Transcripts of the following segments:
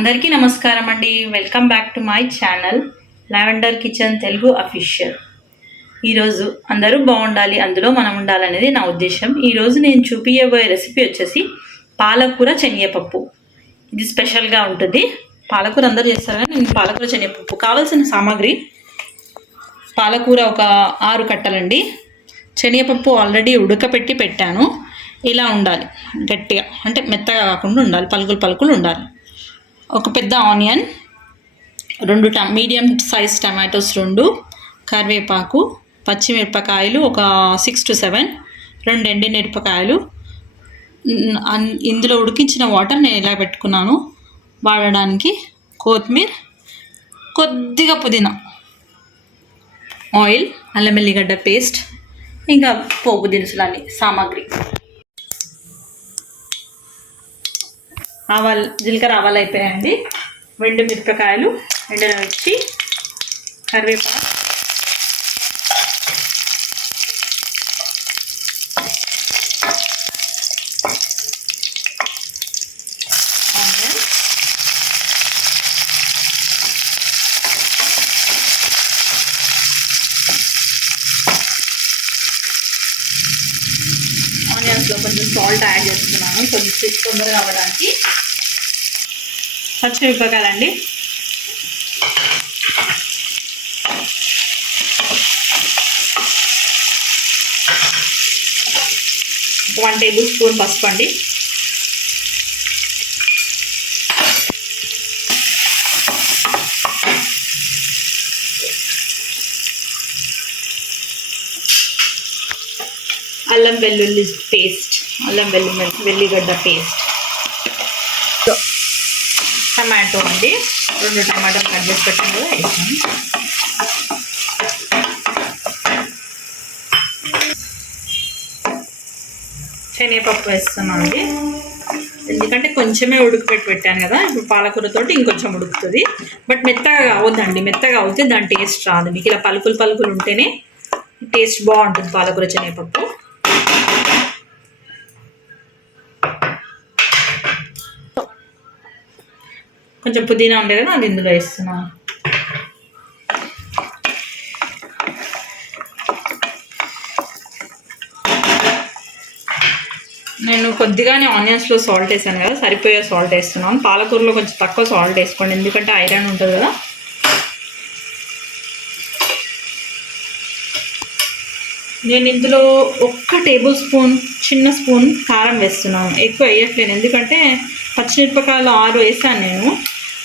అందరికీ నమస్కారం అండి. Welcome back to my channel lavender kitchen Telugu official. ఈరోజు అందరూ బాగుండాలి, అందులో మనం ఉండాలనేది నా ఉద్దేశం. ఈరోజు నేను చూపించబోయే రెసిపీ వచ్చేసి పాలకూర శనగపప్పు. ఇది స్పెషల్గా ఉంటుంది. పాలకూర అందరూ చేస్తారు కానీ నేను పాలకూర శనగపప్పు. కావాల్సిన సామాగ్రి: పాలకూర ఒక 6 కట్టలండి. శనగపప్పు ఆల్రెడీ ఉడకపెట్టి పెట్టాను. ఇలా ఉండాలి, గట్టిగా అంటే మెత్తగా కాకుండా ఉండాలి, పలుకులు ఉండాలి. ఒక పెద్ద ఆనియన్, 2 మీడియం సైజ్ టమాటోస్ 2, కరివేపాకు, పచ్చిమిరపకాయలు ఒక 6 to 7, 2 ఎండుమిరపకాయలు. ఇందులో ఉడికించిన వాటర్ నేను ఇలా పెట్టుకున్నాను వాడడానికి. కొత్తిమీర, కొద్దిగా పుదీనా, ఆయిల్, అల్లం వెల్లిగడ్డ పేస్ట్, ఇంకా పోపు దినుసులన్నీ సామాగ్రి. ఆవాలు, జీలకర్ర ఆవాలు అయిపోయాయండి. ఎండుమిరపకాయలు, ఎండుమిర్చి, కరివేపాకు, ఆనియన్స్లో కొంచెం సాల్ట్ యాడ్ చేస్తున్నాను కొంచెం తొందరగా అవ్వడానికి. పచ్చిమిరపకాయలండి, 1 టేబుల్ స్పూన్ పసుపు అండి, అల్లం వెల్లుల్లి పేస్ట్, వెల్లిగడ్డ పేస్ట్, టమాటో అండి, 2 టమాటాలు కట్ చేసి పెట్టాను కదా వేసాను. శనగపప్పు వేస్తున్నాను అండి, ఎందుకంటే కొంచెమే ఉడకపెట్టి పెట్టాను కదా. ఇప్పుడు పాలకూరతోటి ఇంకొంచెం ఉడుకుతుంది, బట్ మెత్తగా కావద్దండి. మెత్తగా అవుతే దాని టేస్ట్ రాదు. మీకు ఇలా పలుకులు ఉంటేనే టేస్ట్ బాగుంటుంది పాలకూర శనగపప్పు. కొంచెం పుదీనా ఉండే కదా, అది ఇందులో వేస్తున్నాను. నేను కొద్దిగానే ఆనియన్స్లో సాల్ట్ వేసాను కదా, సరిపోయే సాల్ట్ వేస్తున్నాను. పాలకూరలో కొంచెం తక్కువ సాల్ట్ వేసుకోండి, ఎందుకంటే ఐరన్ ఉంటుంది కదా. నేను ఇందులో 1 టేబుల్ స్పూన్, చిన్న స్పూన్ కారం వేస్తున్నాను. ఎక్కువ వేయట్లేను, ఎందుకంటే పచ్చిమిరపకాయలు 6 వేసాను నేను.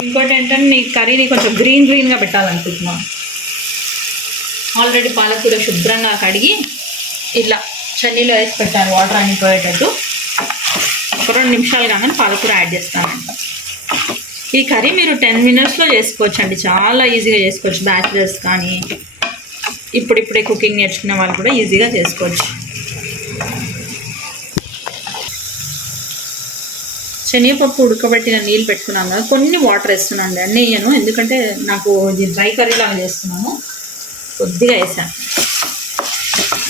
ఇంకోటి ఏంటంటే నీ కర్రీని కొంచెం గ్రీన్గా పెట్టాలనుకుంటున్నాను. ఆల్రెడీ పాలకూర శుభ్రంగా కడిగి ఇట్లా చన్నీలో వేసి పెట్టాను, వాటర్ అన్ని పోయేటట్టు. ఒక 2 నిమిషాలు కాగానే పాలకూర యాడ్ చేస్తానంట. ఈ కర్రీ మీరు 10 minutesలో చేసుకోవచ్చు అండి, చాలా ఈజీగా చేసుకోవచ్చు. బ్యాచిలర్స్ కానీ ఇప్పుడిప్పుడే కుకింగ్ నేర్చుకునే వాళ్ళు కూడా ఈజీగా చేసుకోవచ్చు. శనగపప్పు ఉడకబెట్టిన నీళ్ళు పెట్టుకున్నాను కదా, కొన్ని వాటర్ వేస్తున్నాను. అన్నీ వేయను, ఎందుకంటే నాకు ఇది డ్రై కర్రీ లాగా చేస్తున్నాను. కొద్దిగా వేసాను,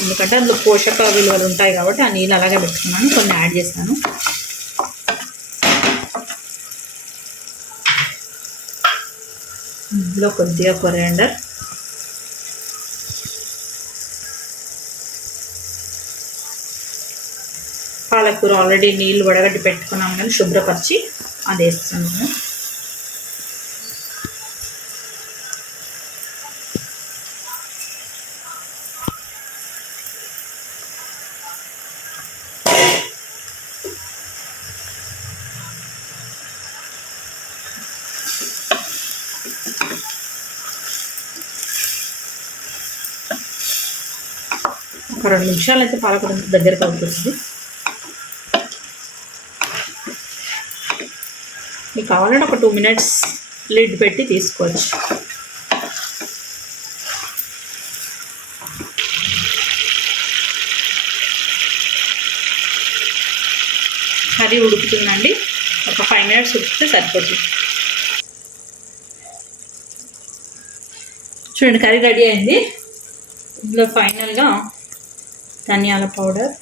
ఎందుకంటే అందులో పోషక విలువలు ఉంటాయి కాబట్టి ఆ నీళ్ళు అలాగే పెట్టుకున్నాను. కొన్ని యాడ్ చేస్తాను. ఇందులో కొద్దిగా కొరియాండర్, పాలకూర ఆల్రెడీ నీళ్ళు వడగట్టి పెట్టుకున్నాం కానీ శుభ్రపరిచి అది వేస్తున్నాను. ఒక 2 నిమిషాలు అయితే పాలకూర దగ్గరకు అవుతుంది. మీకు కావాలంటే ఒక 2 minutes లిడ్ పెట్టి తీసుకోవచ్చు. కర్రీ ఉడుకుతుందండి, ఒక 5 minutes ఉడికితే సరిపోతుంది. చూడండి, కర్రీ రెడీ అయింది. ఇందులో ఫైనల్గా ధనియాల పౌడర్,